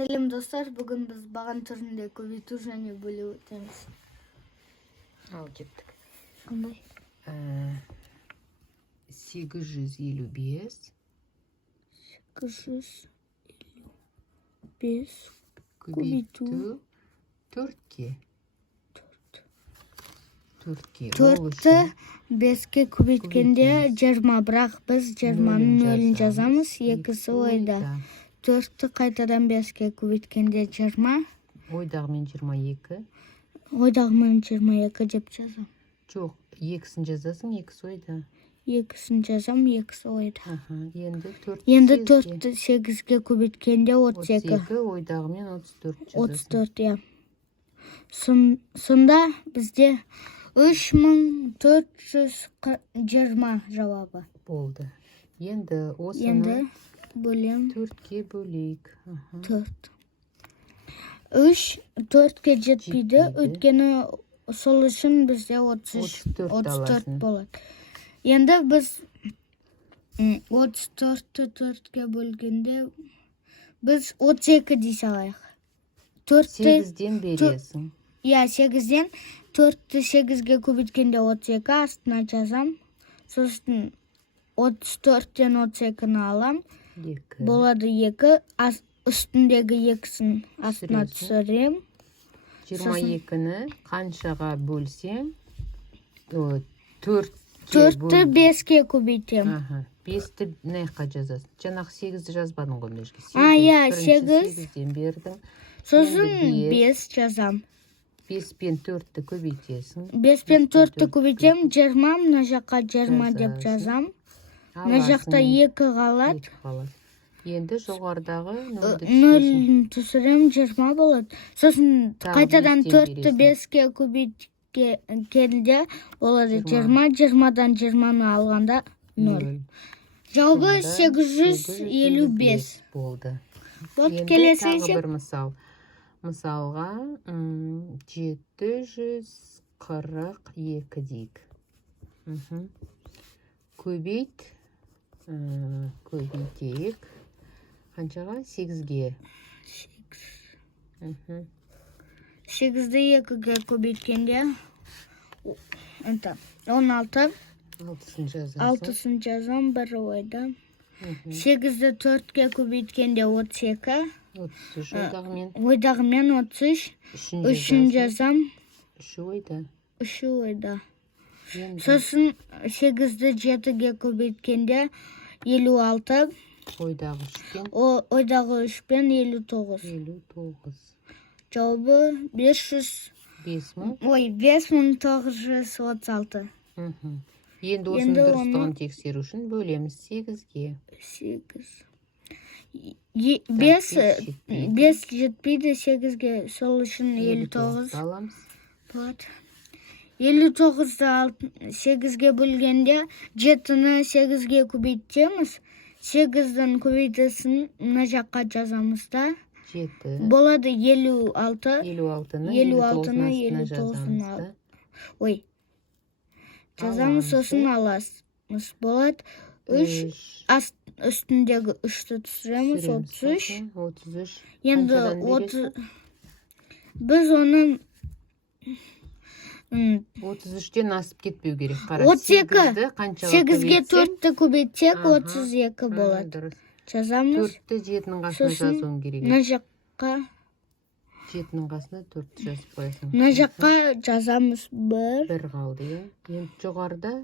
Selam dostlar, bugün biz bağın türünde көбейту және бөлу өтеміз. Al gittik. Қандай? 855 855 көбейту 4-ке. 4-ке. Төртті 5-ке көбейткенде 20, бірақ біз 20-ның нөлін жазамыз, екісі ойда. 4-ті қайтадан 5-ке көбейткенде 20. Ойдағымен 22. Ойдағымен 22 деп жазам. Жоқ, екісін жазасың, екісі ойда. Екісін жазам, екісі ойда. Енді 4-ті 8-ге көбейткенде 32. 32, ойдағымен 34 жазасың. 34, я. Сонда бізде 3420 жауабы. Болды. Енді осыны бөлем. 4-ке бөлейік. 4. 3 4-ке жетпейді, өйткені сол үшін бізде 34 болады. Енді біз 34-ті 4-ке бөлгенде біз 32 дей салайық. 8-ден бересің. Я, 8-ден 4-ті 8-ге көбейткенде 32 астына жазам. Сосын 34-тен 32-ні алам. Болады 2. Үстіндегі 2-сін астына түсірем. 22-ні қаншаға бөлсем, 4-ті 5-ке көбейтем. 5-ті наяққа жазасың. Жаңағы 8-ді жазбадың ғой межге. 8-ден бердің. Сосын 5 жазам. 5 пен 4-ті көбейтесің. 5 пен 4-ті көбейтем, 20, мына жаққа 20 деп жазам. Мына жақта 2 қалады. Енді жоғардағы нөлін түсірем, 20 болады. Сосын қайтадан 4-ті 5-ке көбейткенде болады 20, 20-дан 20-ны алғанда 0. Жауабы 855 болды. Енді тағы бір мысал. Мысалға 742 дейік. Көбейтейік. Қаншаға? 8-ге. 8-ді 2-ге көбейткенде 16. 6-сын жазам, бір ойда. 8-ді 4-ге көбейткенде 32. 33 ойдағымен 33. 3-ін жазам. 3 ойда. 3 ойда. Сосын 8-ді 7-ге көбейткенде 56. Ойдағы 3-пен 59. Жауабы 5936. Енді осының дұрыстығын тексеру үшін бөлеміз 8-ге. 5 жетпейді 8-ге, сол үшін 59 аламыз. 59-ды 8-ге бөлгенде 7-ні 8-ге көбейтеміз. 8-дің көбейтісін мына жаққа жазамыз да. 7. Болады 56. 56-ны 59-ны жазамыз, сосын аласыз. Болады 3. Үстіндегі 3-ті түсіреміз, 33. Енді біз оның 33-тен асып кетпеу керек. 32. 8-ге 4-ті көбейтсек 32 болады. Жазамыз. 4-ті 7-нің қасына жазуың керек. Мына жаққа 7-нің қасына 4-ті жазып қоясың. Мына жаққа жазамыз 1. қалды. Енді жоғарыда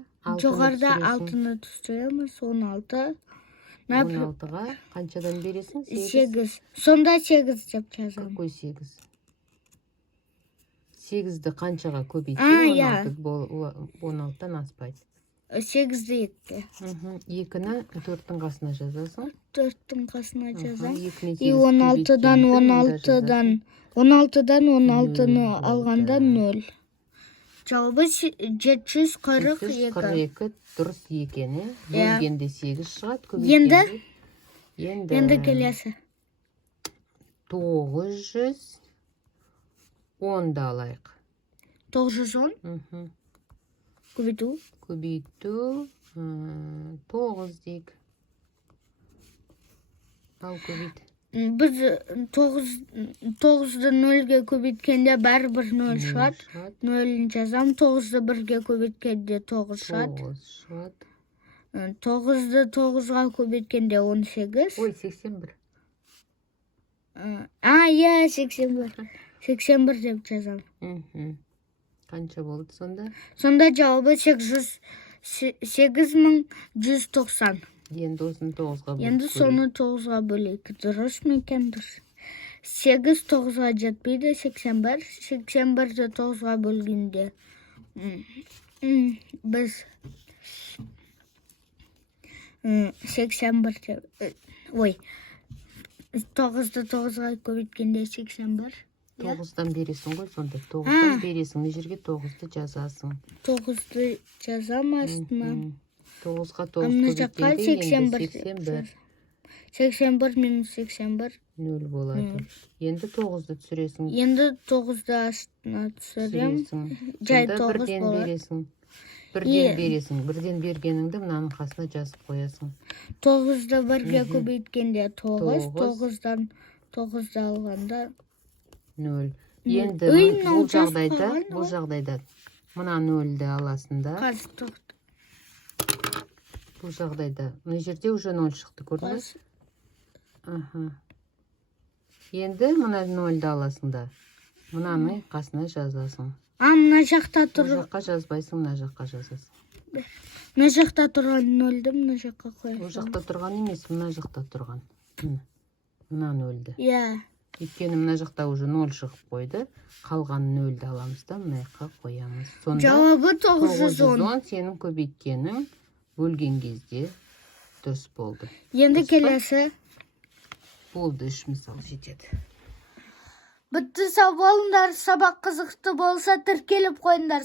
6-ны түсіреміз, 16. 16-ға қаншадан бересің? 8. Сонда 8 деп жазам. Какой 8? 8-ді қаншаға көбейтсең 16-тан аспайды. 8-ді 2-ге. 2-ні 4-тің қасына жазасың. 4-тің қасына жазам. 16-дан 16-ны алғанда 0. Жауабы 742. Дұрыс екені. Бөлгенде 8 шығады. Енді келесі. 910-ды алайық. 910? Көбейту? 9 дейік. Ал көбейт. Biz 9'da 0'ga көбейткенде бәрібір 0 шығады. 0 жазам. 9'da 1'ga көбейткенде 9 шығады. 9 шығады. 9'da 9'ға көбейткенде 18. Ой, 81. Иә, 81. 81 деп жазам. Қанша болды сонда? Сонда жауабы 8190. Енді осыны 9-ға бөліп Енді соны 9-ға бөлейік. Дұрыс ма екен? Дұрыс. 8 9-ға жетпейді, 81. 81-ді 9-ға бөлгенде біз 81 деп... Ой, 9-ді 9-ға көбейткенде 81. 9-дан бересің ғой, сонда 9-дан бересің. Мына жерге 9-ды жазасың. 9-ды жазам астына. 9-ға 9 Мына жаққа көбейткенде 81. 81 минус 81. 0 болады. Енді 9-ды түсіресің. Енді 9-ды астына түсірем. Жай 9 бірден болады. бересің. Бірден бересің. Бірден бергеніңді мынаның қасына жазып қоясың. 9-ды 1-ге көбейткенде 9. 9-дан 9-ды алғанда 0. Енді бұл жағдайда мына 0-ді аласында. Бұл жағдайда мына жерде уже 0 шықты, көрдіңіз? Енді мына 0-ді аласында. Мынаның қасына жазасың. Мына жақта Бұл тұр. жаққа жазбайсың, мына жаққа жазасың. Мына жақта тұрған 0-ді мына жаққа қоясың. Бұл жақта тұрған емес, мына жақта тұрған. Мына 0-ді. Иә. Өйткені мына жақта уже 0 шығып қойды. Қалған 0-ді аламыз да мына жаққа қоямыз. Жауабы 910. 910 сенің көбейткенің бөлген кезде дұрыс болды. Енді келесі. Болды, 3 мысал жетеді. Бітті, сау болыңдар. Сабақ қызықты болса тіркеліп қойыңдар.